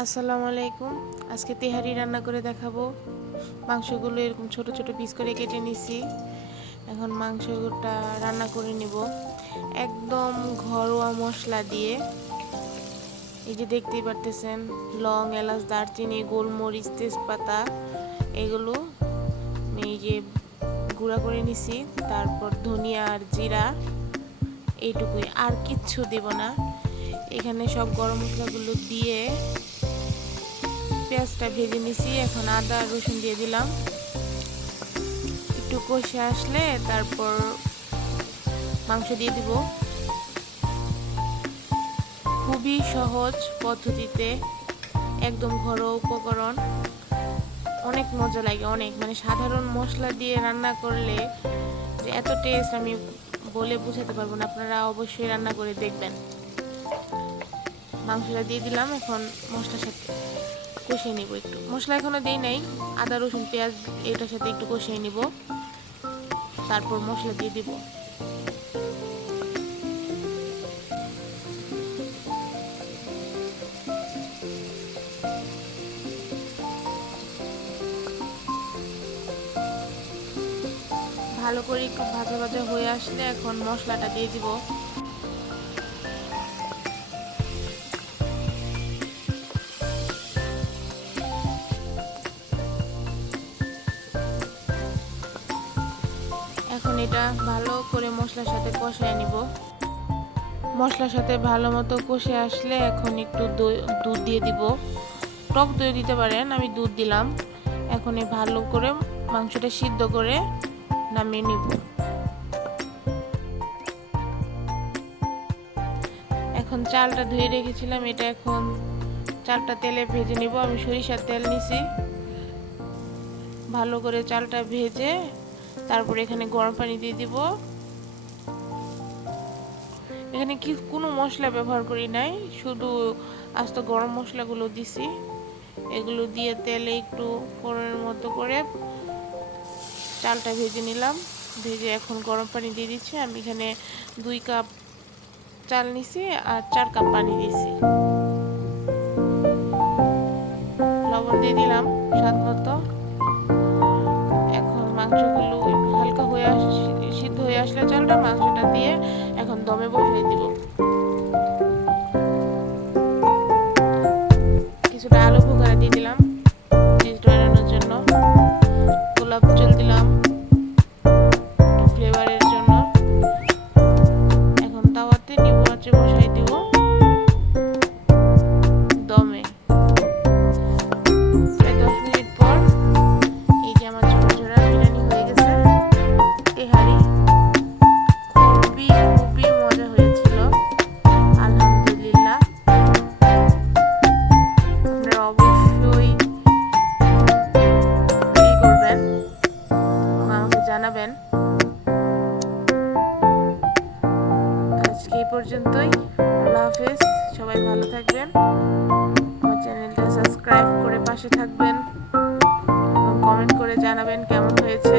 আসসালামু আলাইকুম। আজকে তেহারি রান্না করে দেখাবো। মাংসগুলো এরকম ছোট ছোট পিস করে কেটে নিছি। এখন মাংসটা রান্না করে নিব একদম ঘরোয়া মশলা দিয়ে। এই যে দেখতেই পারতেছেন, লং, এলাচ, দারচিনি, গোলমরিচ, তেজপাতা এগুলো এই যে গুঁড়া করে নিছি। তারপর ধনিয়া আর জিরা, এইটুকুই, আর কিচ্ছু দিব না। এখানে সব গরম মশলাগুলো দিয়ে পেঁয়াজটা ভেজে নিছি। এখন আদা রসুন দিয়ে দিলাম, একটু কষে আসলে তারপর মাংস দিয়ে দিব। খুবই সহজ পদ্ধতিতে, একদম ঘরোয়া উপকরণ, অনেক মজা লাগে, অনেক মানে সাধারণ মশলা দিয়ে রান্না করলে যে এত টেস্ট আমি বলে বোঝাতে পারবো না। আপনারা অবশ্যই রান্না করে দেখবেন। মাংসটা দিয়ে দিলাম, এখন মশলার সাথে কষিয়ে নিব। একটু মশলা এখনো দেই নাই, আদা রসুন পেঁয়াজ এটার সাথে একটু কষিয়ে নিব, তারপর মশলা দিয়ে দিব। ভালো করে একটু ভাজা ভাজা হয়ে আসলে এখন মশলাটা দিয়ে দিব। এখন এটা ভালো করে মশলার সাথে কষিয়ে নিব। মশলার সাথে ভালো মতো কষে আসলে এখন একটু দুধ দিয়ে দিব। টক দই দিতে পারেন, আমি দুধ দিলাম। এখন ভালো করে মাংসটা সিদ্ধ করে নামিয়ে নিব। এখন চালটা ধুয়ে রেখেছিলাম, এটা এখন চালটা তেলে ভেজে নিব। আমি সরিষার তেল নিছি। ভালো করে চালটা ভেজে তারপর এখানে গরম পানি দিয়ে দিব। এখানে কি কোনো মশলা ব্যবহার করি নাই, শুধু আস্ত গরম মশলাগুলো দিছি। এগুলো দিয়ে তেলে একটু ফোড়নের মতো করে চালটা ভেজে নিলাম। ভেজে এখন গরম পানি দিয়ে দিচ্ছি। আমি এখানে 2 কাপ চাল নিছি আর 4 কাপ পানি দিছি। লবণ দিয়ে দিলাম স্বাদ মতো। এখন মাংসগুলো হালকা হয়ে সিদ্ধ হয়ে আসলে চালটা, মাংসটা দিয়ে এখন দমে বসিয়ে দিব। কিছুটা আলু বোখরা দিয়ে দিলাম টেস্ট বাড়ানোর জন্য। গোলাপ জল দিলাম ফ্লেভারের জন্য। এখন তাওয়াতে নিবু আঁচে বসাই দিব দমে। প্রায় 10 মিনিট পর এই যে আমার ঝরঝরা বিরিয়ানি হয়ে গেছে। তেহারি খুবই খুবই মজা হয়েছিল, আলহামদুলিল্লাহ। আপনারা অবশ্যই ট্রাই করবেন, আমাকে জানাবেন। আজকে এই পর্যন্তই। আল্লাহ হাফেজ, সবাই ভালো থাকবেন। আমার চ্যানেলটা সাবস্ক্রাইব করে পাশে থাকবেন এবং কমেন্ট করে জানাবেন কেমন হয়েছে।